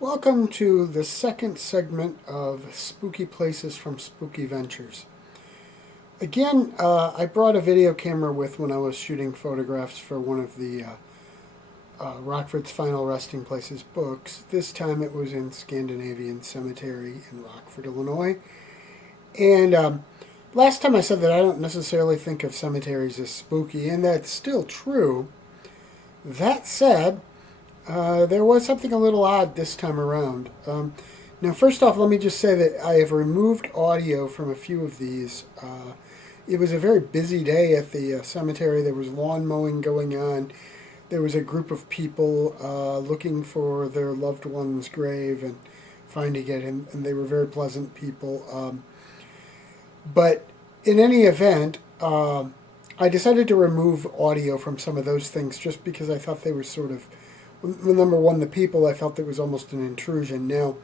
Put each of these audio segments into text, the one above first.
Welcome to the second segment of Spooky Places from Spooky Ventures. Again, I brought a video camera with when I was shooting photographs for one of the Rockford's Final Resting Places books. This time it was in Scandinavian Cemetery in Rockford, Illinois. And last time I said that I don't necessarily think of cemeteries as spooky, and that's still true. That said, there was something a little odd this time around. Now, first off, let me just say that I have removed audio from a few of these. It was a very busy day at the cemetery. There was lawn mowing going on. There was a group of people looking for their loved one's grave and finding it, and they were very pleasant people. But in any event, I decided to remove audio from some of those things just because I thought they were sort of, well, number one, the people, I felt it was almost an intrusion. Now,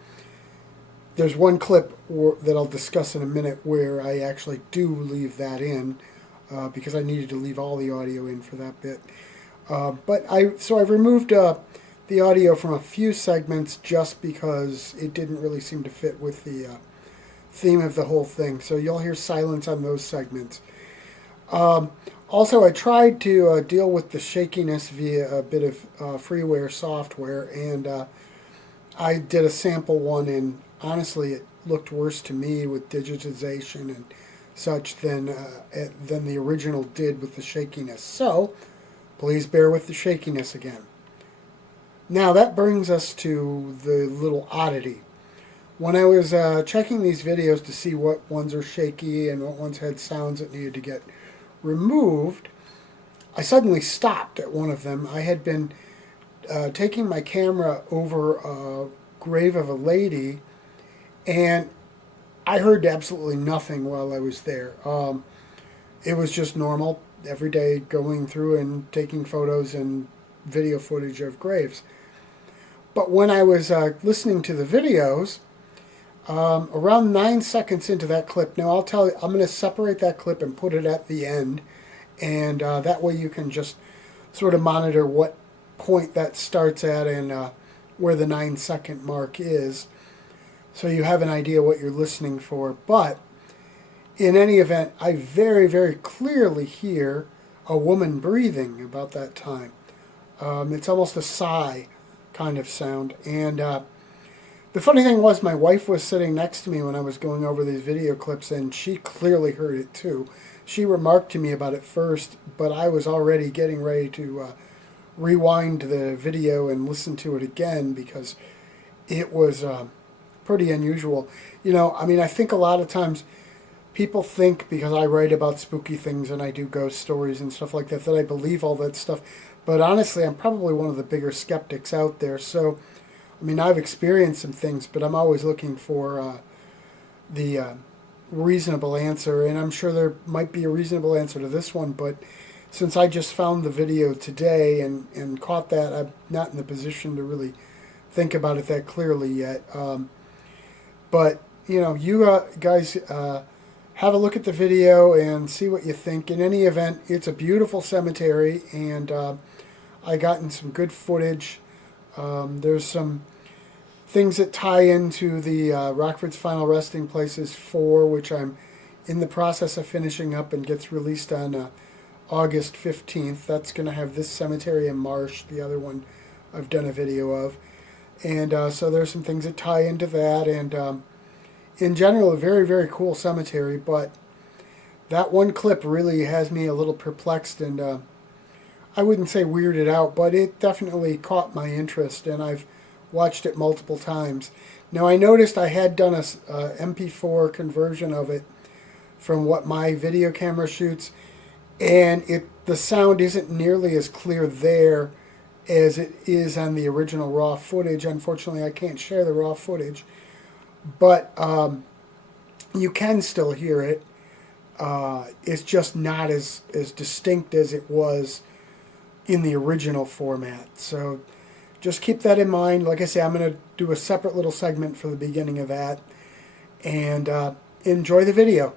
there's one clip that I'll discuss in a minute where I actually do leave that in because I needed to leave all the audio in for that bit. So I've removed the audio from a few segments just because it didn't really seem to fit with the theme of the whole thing. So you'll hear silence on those segments. Also, I tried to deal with the shakiness via a bit of freeware software, and I did a sample one, and honestly, it looked worse to me with digitization and such than the original did with the shakiness. So, please bear with the shakiness again. Now, that brings us to the little oddity. When I was checking these videos to see what ones are shaky and what ones had sounds that needed to get removed, I suddenly stopped at one of them. I had been taking my camera over a grave of a lady, and I heard absolutely nothing while I was there. It was just normal, every day going through and taking photos and video footage of graves. But when I was listening to the videos, around 9 seconds into that clip, now I'll tell you, I'm going to separate that clip and put it at the end, and that way you can just sort of monitor what point that starts at and where the 9-second mark is, so you have an idea what you're listening for. But in any event, I very, very clearly hear a woman breathing about that time. It's almost a sigh kind of sound, and the funny thing was, my wife was sitting next to me when I was going over these video clips, and she clearly heard it too. She remarked to me about it first, but I was already getting ready to rewind the video and listen to it again because it was pretty unusual. You know, I mean, I think a lot of times people think because I write about spooky things and I do ghost stories and stuff like that, that I believe all that stuff. But honestly, I'm probably one of the bigger skeptics out there. So, I mean, I've experienced some things, but I'm always looking for the reasonable answer, and I'm sure there might be a reasonable answer to this one, but since I just found the video today and caught that, I'm not in the position to really think about it that clearly yet. But, you know, you guys have a look at the video and see what you think. In any event, it's a beautiful cemetery, and I gotten some good footage. There's some things that tie into the Rockford's Final Resting Places 4, which I'm in the process of finishing up and gets released on August 15th. That's going to have this cemetery and Marsh, the other one I've done a video of. And so there's some things that tie into that. And in general, a very, very cool cemetery. But that one clip really has me a little perplexed, and I wouldn't say weirded out, but it definitely caught my interest, and I've watched it multiple times. Now, I noticed I had done a MP4 conversion of it from what my video camera shoots, and the sound isn't nearly as clear there as it is on the original raw footage. Unfortunately, I can't share the raw footage, but you can still hear it. It's just not as distinct as it was in the original format. So just keep that in mind. Like I say, I'm going to do a separate little segment for the beginning of that. And enjoy the video.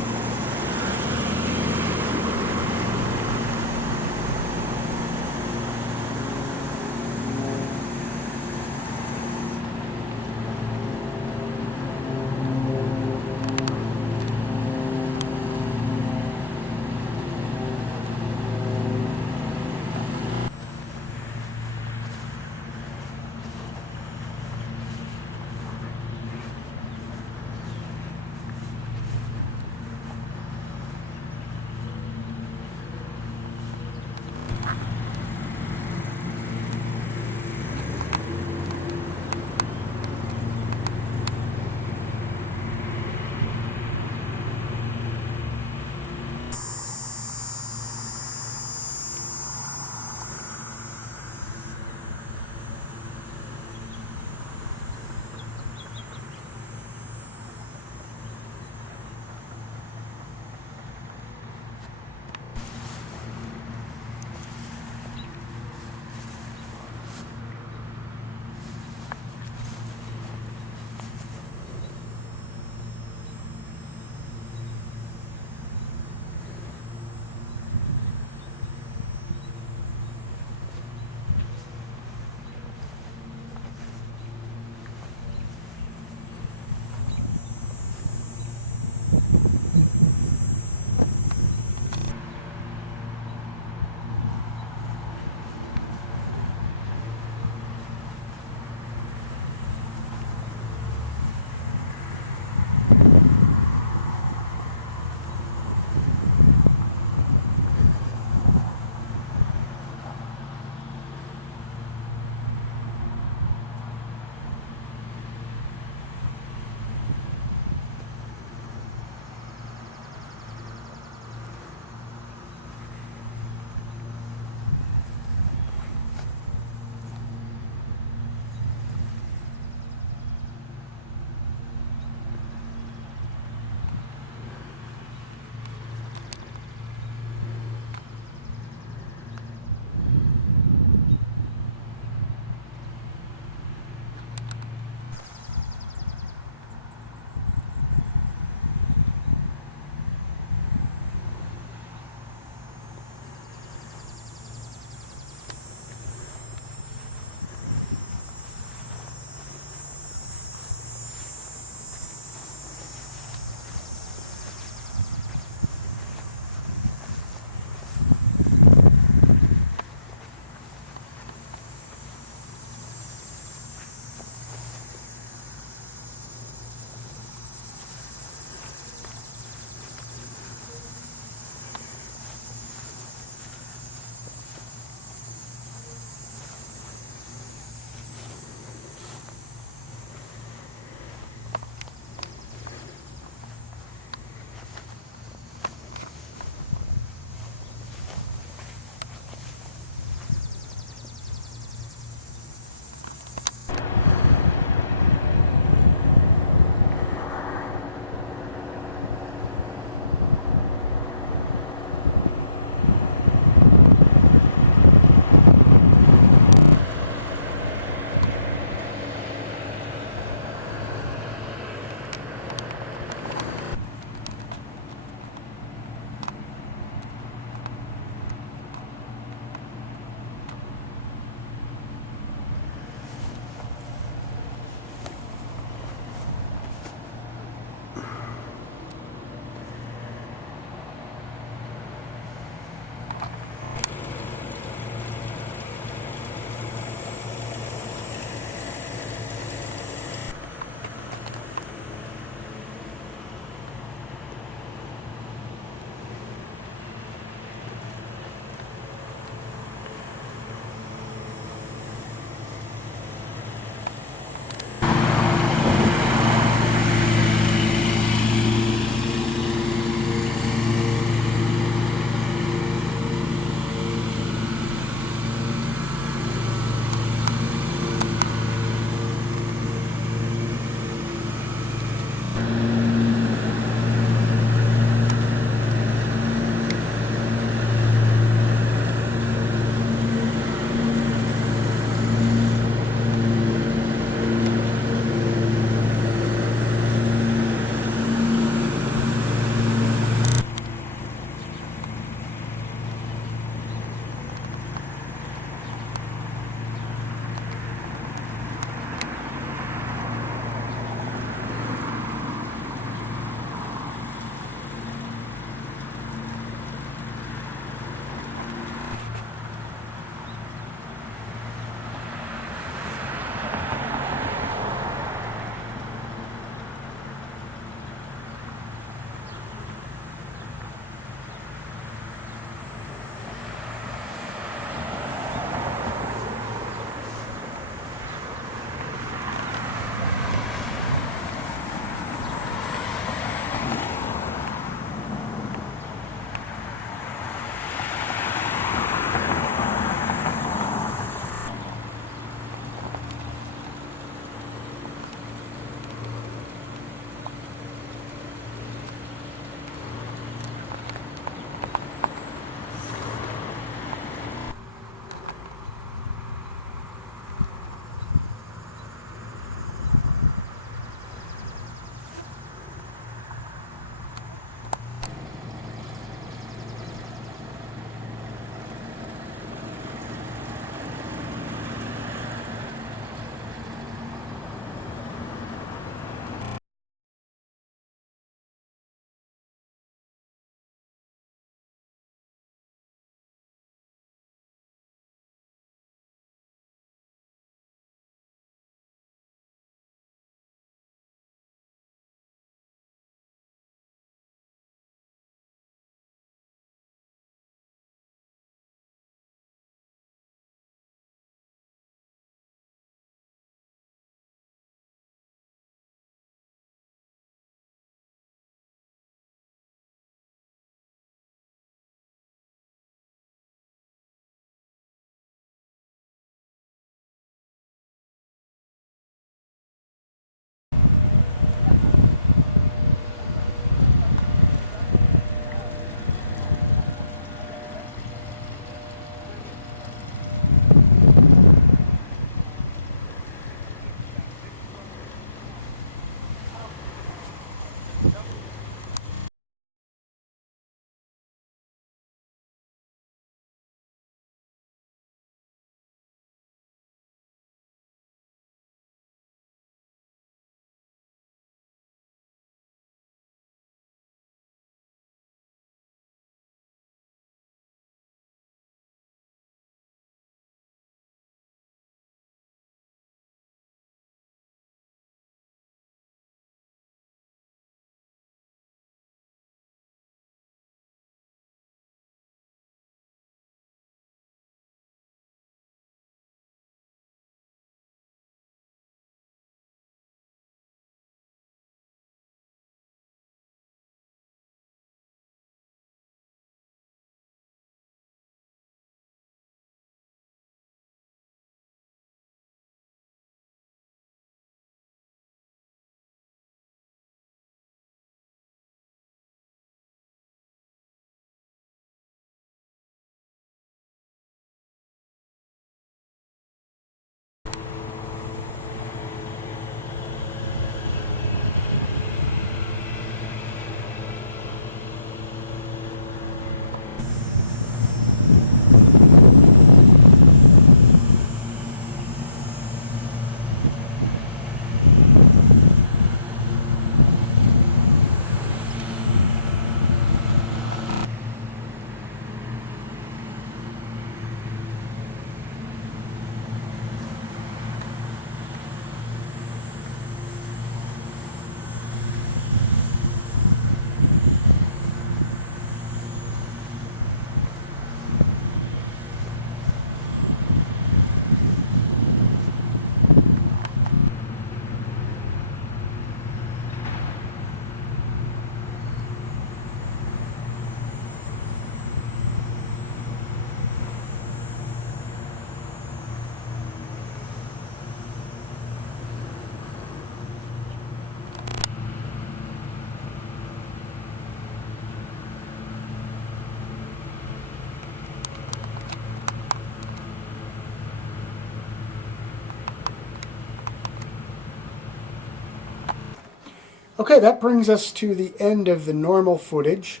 Okay, that brings us to the end of the normal footage.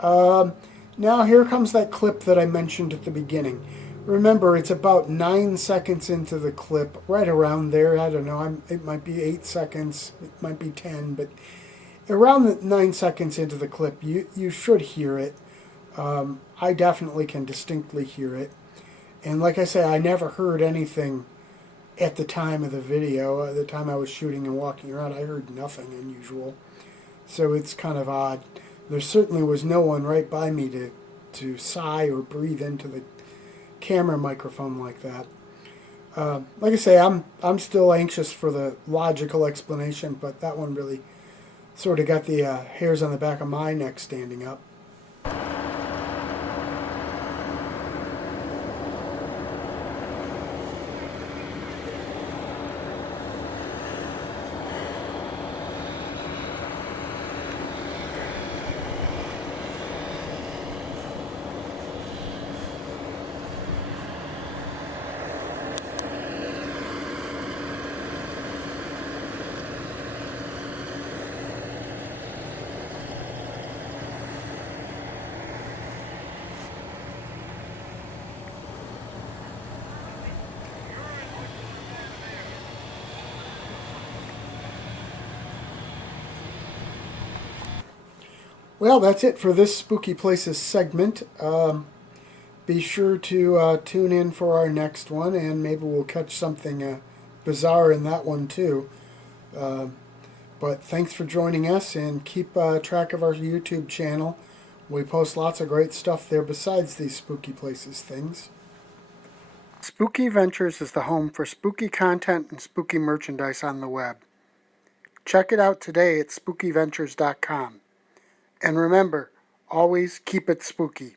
Um, Now here comes that clip that I mentioned at the beginning. Remember, it's about 9 seconds into the clip, right around there. I don't know. It might be 8 seconds, it might be 10, but around the 9 seconds into the clip, you should hear it. I definitely can distinctly hear it. And like I say, I never heard anything at the time of the video. At the time I was shooting and walking around, I heard nothing unusual. So it's kind of odd. There certainly was no one right by me to sigh or breathe into the camera microphone like that. Like I say, I'm still anxious for the logical explanation, but that one really sort of got the hairs on the back of my neck standing up. Well, that's it for this Spooky Places segment. Be sure to tune in for our next one, and maybe we'll catch something bizarre in that one too. Uh, but thanks for joining us, and keep track of our YouTube channel. We post lots of great stuff there besides these Spooky Places things. Spooky Ventures is the home for spooky content and spooky merchandise on the web. Check it out today at spookyventures.com. And remember, always keep it spooky.